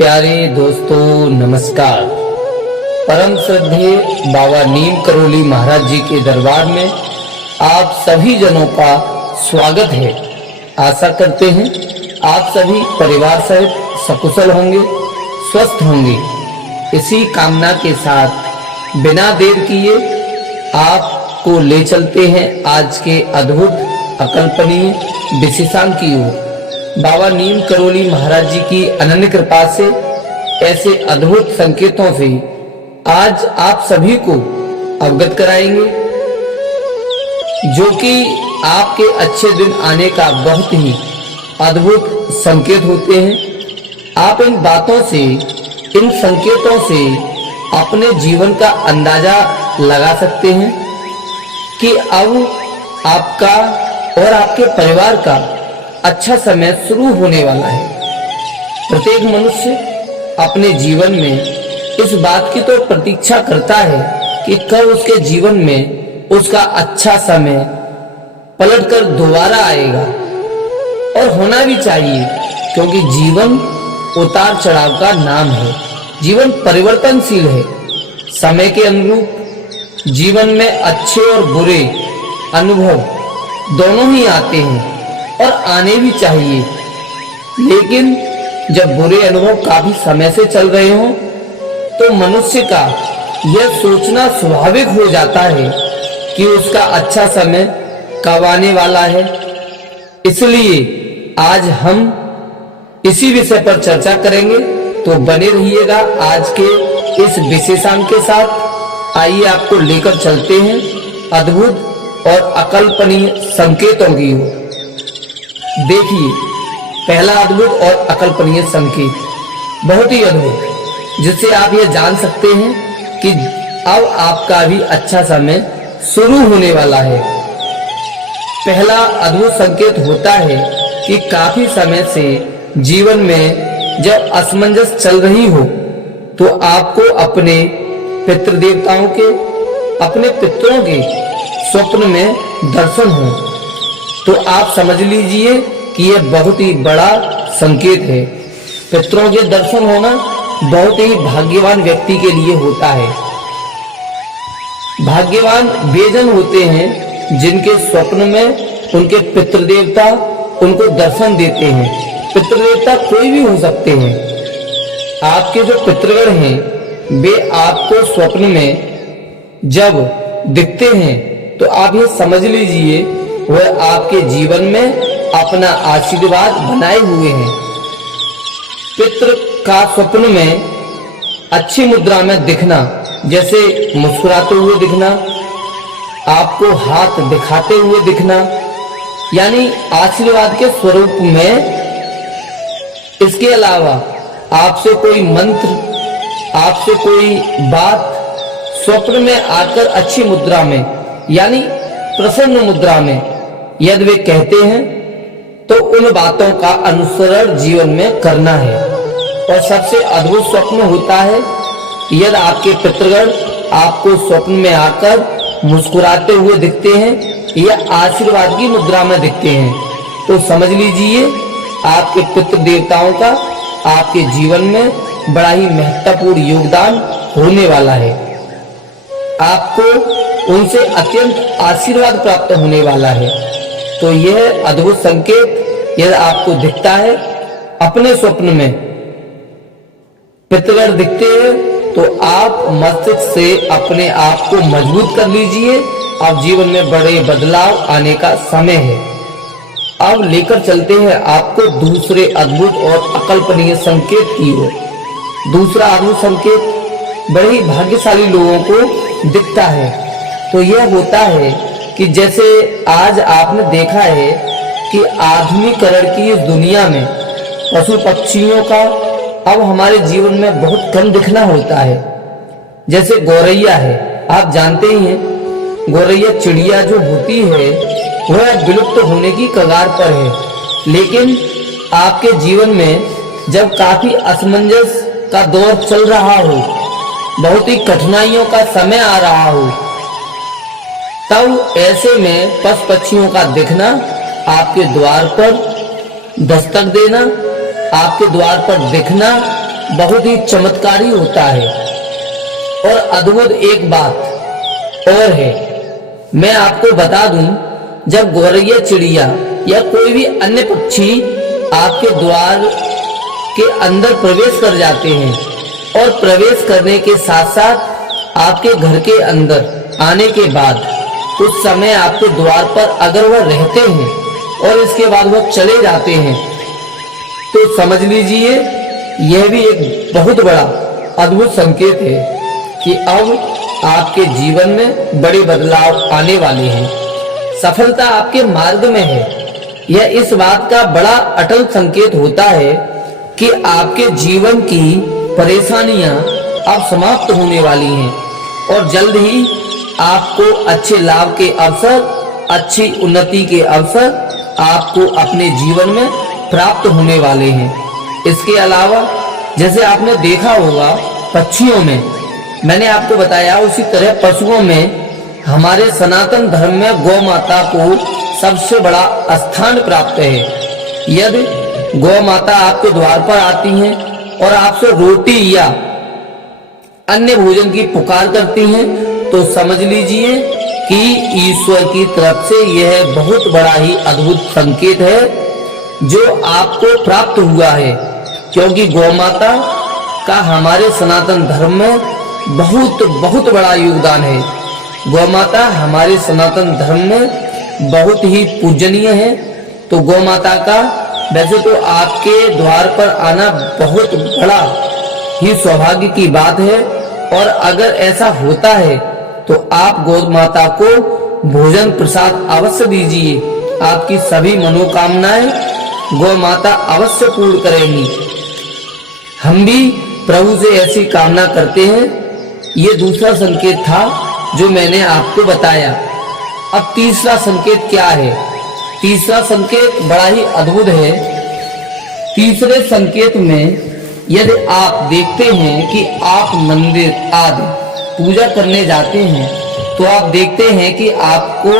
प्यारे दोस्तों नमस्कार। परम श्रद्धेय बाबा नीम करोली महाराज जी के दरबार में आप सभी जनों का स्वागत है। आशा करते हैं आप सभी परिवार सहित सकुशल होंगे, स्वस्थ होंगे। इसी कामना के साथ बिना देर किए आपको ले चलते हैं आज के अद्भुत अकल्पनीय विशेषांक की ओर। बाबा नीम करोली महाराज जी की अनन्य कृपा से ऐसे अद्भुत संकेतों से आज आप सभी को अवगत कराएंगे जो कि आपके अच्छे दिन आने का बहुत ही अद्भुत संकेत होते हैं। आप इन बातों से, इन संकेतों से अपने जीवन का अंदाजा लगा सकते हैं कि अब आपका और आपके परिवार का अच्छा समय शुरू होने वाला है। प्रत्येक मनुष्य अपने जीवन में इस बात की तो प्रतीक्षा करता है कि कब उसके जीवन में उसका अच्छा समय पलटकर दोबारा आएगा, और होना भी चाहिए, क्योंकि जीवन उतार चढ़ाव का नाम है। जीवन परिवर्तनशील है। समय के अनुरूप जीवन में अच्छे और बुरे अनुभव दोनों ही आते हैं और आने भी चाहिए। लेकिन जब बुरे अनुभव काफी समय से चल रहे हों तो मनुष्य का यह सोचना स्वाभाविक हो जाता है कि उसका अच्छा समय कब आने वाला है। इसलिए आज हम इसी विषय पर चर्चा करेंगे, तो बने रहिएगा आज के इस विशेषांक के साथ। आइए आपको लेकर चलते हैं अद्भुत और अकल्पनीय संकेतों की ओर। देखिए, पहला अद्भुत और अकल्पनीय संकेत बहुत ही अद्भुत, जिससे आप ये जान सकते हैं कि अब आपका भी अच्छा समय शुरू होने वाला है। पहला अद्भुत संकेत होता है कि काफी समय से जीवन में जब असमंजस चल रही हो तो आपको अपने पितृ देवताओं के, अपने पितरों के स्वप्न में दर्शन हो, तो आप समझ लीजिए कि यह बहुत ही बड़ा संकेत है। पितरों के दर्शन होना बहुत ही भाग्यवान व्यक्ति के लिए होता है। भाग्यवान वे जन होते हैं जिनके स्वप्न में उनके पितृ देवता उनको दर्शन देते हैं। पितृ देवता कोई भी हो सकते हैं। आपके जो पितृगण हैं वे आपको स्वप्न में जब दिखते हैं तो आप ये समझ लीजिए वह आपके जीवन में अपना आशीर्वाद बनाए हुए हैं। पितृ का स्वप्न में अच्छी मुद्रा में दिखना, जैसे मुस्कुराते हुए दिखना, आपको हाथ दिखाते हुए दिखना, यानी आशीर्वाद के स्वरूप में। इसके अलावा आपसे कोई मंत्र, आपसे कोई बात स्वप्न में आकर अच्छी मुद्रा में, यानी प्रसन्न मुद्रा में यदि वे कहते हैं तो उन बातों का अनुसरण जीवन में करना है। और सबसे अद्भुत स्वप्न होता है यदि आपके पितृगण आपको स्वप्न में आकर मुस्कुराते हुए दिखते हैं या आशीर्वाद की मुद्रा में दिखते हैं, तो समझ लीजिए आपके पितृ देवताओं का आपके जीवन में बड़ा ही महत्वपूर्ण योगदान होने वाला है। आपको उनसे अत्यंत आशीर्वाद प्राप्त होने वाला है। तो यह अद्भुत संकेत यदि आपको दिखता है, अपने स्वप्न में पितृगण दिखते हैं, तो आप मस्तिष्क से अपने आप को मजबूत कर लीजिए। अब जीवन में बड़े बदलाव आने का समय है। अब लेकर चलते हैं आपको दूसरे अद्भुत और अकल्पनीय संकेत की ओर। दूसरा अद्भुत संकेत बड़े ही भाग्यशाली लोगों को दिखता है। तो यह होता है कि जैसे आज आपने देखा है कि आधुनिकीकरण की इस दुनिया में पशु पक्षियों का अब हमारे जीवन में बहुत कम दिखना होता है। जैसे गौरैया है, आप जानते ही हैं गौरैया चिड़िया जो होती है वह विलुप्त होने की कगार पर है। लेकिन आपके जीवन में जब काफी असमंजस का दौर चल रहा हो, बहुत ही कठिनाइयों का समय आ रहा हो, तब ऐसे में पशु पक्षियों का दिखना, आपके द्वार पर दस्तक देना, आपके द्वार पर दिखना, बहुत ही चमत्कारी होता है। और अद्भुत एक बात और है, मैं आपको बता दूं, जब गौरैया चिड़िया या कोई भी अन्य पक्षी आपके द्वार के अंदर प्रवेश कर जाते हैं और प्रवेश करने के साथ साथ आपके घर के अंदर आने के बाद कुछ समय आपके द्वार पर अगर वह रहते हैं और इसके बाद वह चले जाते हैं, तो समझ लीजिए यह भी एक बहुत बड़ा अद्भुत संकेत है कि अब आपके जीवन में बड़े बदलाव आने वाले हैं, सफलता आपके मार्ग में है। यह इस बात का बड़ा अटल संकेत होता है कि आपके जीवन की परेशानियां अब समाप्त होने वाली हैं और जल्द ही आपको अच्छे लाभ के अवसर, अच्छी उन्नति के अवसर आपको अपने जीवन में प्राप्त होने वाले हैं। इसके अलावा जैसे आपने देखा होगा पक्षियों में, मैंने आपको बताया, उसी तरह पशुओं में हमारे सनातन धर्म में गौ माता को सबसे बड़ा स्थान प्राप्त है। यदि गौ माता आपके द्वार पर आती हैं और आपसे रोटी या अन्य भोजन की पुकार करती हैं, तो समझ लीजिए कि ईश्वर की तरफ से यह बहुत बड़ा ही अद्भुत संकेत है जो आपको प्राप्त हुआ है, क्योंकि गौ माता का हमारे सनातन धर्म में बहुत बड़ा योगदान है। गौ माता हमारे सनातन धर्म में बहुत ही पूजनीय है। तो गौ माता का वैसे तो आपके द्वार पर आना बहुत बड़ा ही सौभाग्य की बात है, और अगर ऐसा होता है तो आप गौ माता को भोजन प्रसाद अवश्य दीजिए। आपकी सभी मनोकामनाएं गौ माता अवश्य पूर्ण करेंगी। हम भी प्रभु से ऐसी कामना करते हैं। ये दूसरा संकेत था जो मैंने आपको बताया। अब तीसरा संकेत क्या है? तीसरा संकेत बड़ा ही अद्भुत है। तीसरे संकेत में यदि आप देखते हैं कि आप मंदिर आदि पूजा करने जाते हैं, तो आप देखते हैं कि आपको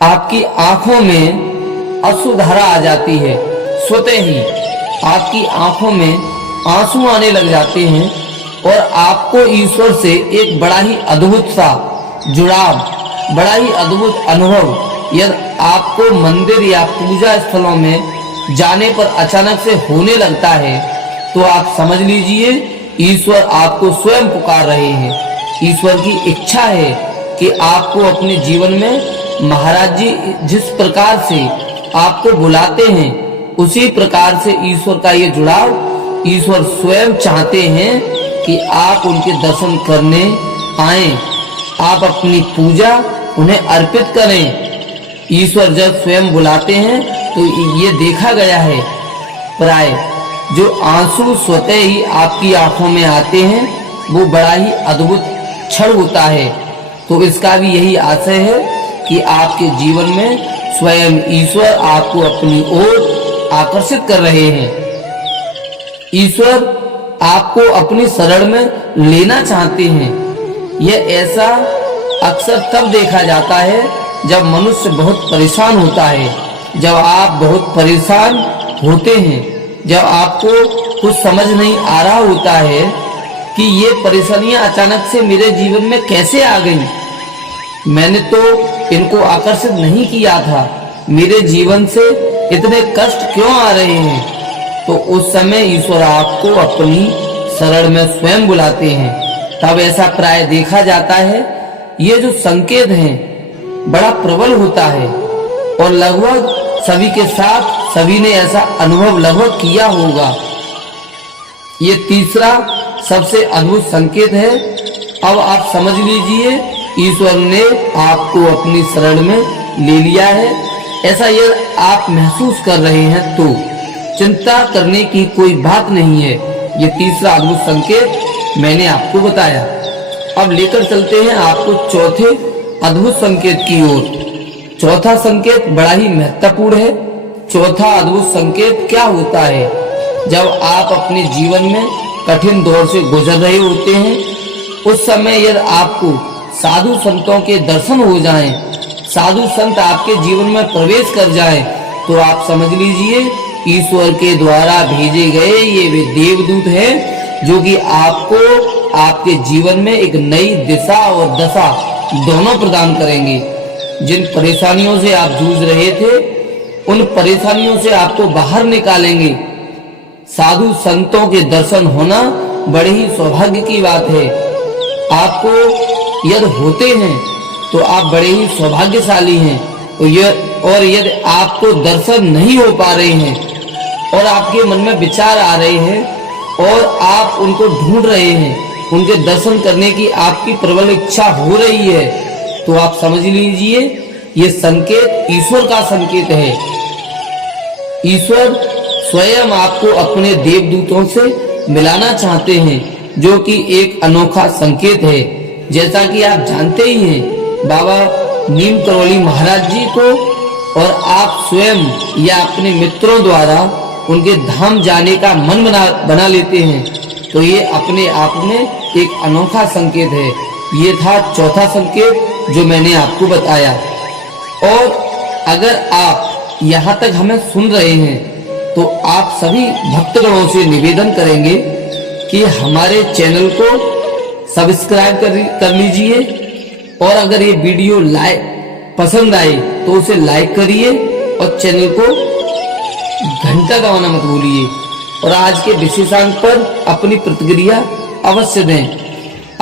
आपकी आंखों में अश्रुधारा आ जाती है। स्वतः ही आपकी आंखों में आंसू आने लग जाते हैं और आपको ईश्वर से एक बड़ा ही अद्भुत सा जुड़ाव, बड़ा ही अद्भुत अनुभव यदि आपको मंदिर या पूजा स्थलों में जाने पर अचानक से होने लगता है, तो आप समझ लीजिए ईश्वर आपको स्वयं पुकार रहे हैं। ईश्वर की इच्छा है कि आपको अपने जीवन में महाराज जी जिस प्रकार से आपको बुलाते हैं, उसी प्रकार से ईश्वर का ये जुड़ाव ईश्वर स्वयं चाहते हैं कि आप उनके दर्शन करने आए, आप अपनी पूजा उन्हें अर्पित करें। ईश्वर जब स्वयं बुलाते हैं तो ये देखा गया है प्राय जो आंसू स्वतः ही आपकी आंखों में आते हैं, वो बड़ा ही अद्भुत क्षण होता है। तो इसका भी यही आशय है कि आपके जीवन में स्वयं ईश्वर आपको अपनी ओर आकर्षित कर रहे हैं। ईश्वर आपको अपनी शरण में लेना चाहते हैं। यह ऐसा अक्सर तब देखा जाता है जब मनुष्य बहुत परेशान होता है, जब आप बहुत परेशान होते हैं, जब आपको कुछ समझ नहीं आ रहा होता है कि ये परेशानियां अचानक से मेरे जीवन में कैसे आ गई, मैंने तो इनको आकर्षित नहीं किया था, मेरे जीवन से इतने कष्ट क्यों आ रहे हैं, तो उस समय ईश्वर आपको अपनी शरण में स्वयं बुलाते हैं। तब ऐसा प्राय देखा जाता है। ये जो संकेत है बड़ा प्रबल होता है और लगभग सभी के साथ सभी ने ऐसा अनुभव लगभग किया होगा। ये तीसरा सबसे अद्भुत संकेत है। अब आप समझ लीजिए ईश्वर ने आपको अपनी शरण में ले लिया है। ऐसा यदि आप महसूस कर रहे हैं तो चिंता करने की कोई बात नहीं है। ये तीसरा अद्भुत संकेत मैंने आपको बताया। अब लेकर चलते हैं आपको चौथे अद्भुत संकेत की ओर। चौथा संकेत बड़ा ही महत्वपूर्ण है। चौथा अद्भुत संकेत क्या होता है? जब आप अपने जीवन में कठिन दौर से गुजर रहे होते हैं, उस समय यदि आपको साधु संतों के दर्शन हो जाएं, साधु संत आपके जीवन में प्रवेश कर जाएं, तो आप समझ लीजिए ईश्वर के द्वारा भेजे गए ये वे देवदूत हैं जो कि आपको आपके जीवन में एक नई दिशा और दशा दोनों प्रदान करेंगे। जिन परेशानियों से आप जूझ रहे थे उन परेशानियों से आपको बाहर निकालेंगे। साधु संतों के दर्शन होना बड़े ही सौभाग्य की बात है। आपको यदि होते हैं तो आप बड़े ही सौभाग्यशाली हैं। और यदि आपको दर्शन नहीं हो पा रहे हैं और आपके मन में विचार आ रहे हैं और आप उनको ढूंढ रहे हैं, उनके दर्शन करने की आपकी प्रबल इच्छा हो रही है, तो आप समझ लीजिए ये संकेत ईश्वर का संकेत है। ईश्वर स्वयं आपको अपने देवदूतों से मिलाना चाहते हैं, जो कि एक अनोखा संकेत है। जैसा कि आप जानते ही हैं, बाबा नीम करौली महाराज जी को और आप स्वयं या अपने मित्रों द्वारा उनके धाम जाने का मन बना लेते हैं, तो ये अपने आप में एक अनोखा संकेत है। ये था चौथा संकेत जो मैंने आपको बताया। और अगर आप यहाँ तक हमें सुन रहे हैं तो आप सभी भक्तगणों से निवेदन करेंगे कि हमारे चैनल को सब्सक्राइब कर लीजिए, और अगर ये वीडियो पसंद आए तो उसे लाइक करिए और चैनल को घंटा दबाना मत भूलिए। और आज के विशेषांक पर अपनी प्रतिक्रिया अवश्य दें।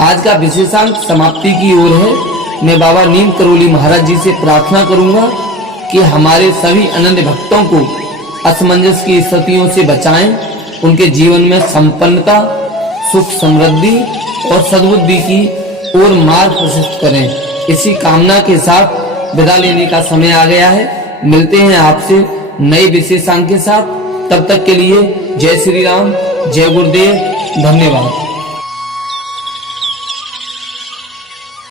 आज का विशेषांक समाप्ति की ओर है। मैं बाबा नीम करौली महाराज जी से प्रार्थना करूंगा कि हमारे सभी अनन्य भक्तों को असमंजस की स्थितियों से बचाएं, उनके जीवन में संपन्नता, सुख, समृद्धि और सद्बुद्धि की ओर मार्ग प्रशस्त करें। इसी कामना के साथ विदा लेने का समय आ गया है। मिलते हैं आपसे नए विशेषांक के साथ। तब तक के लिए जय श्री राम, जय गुरुदेव, धन्यवाद।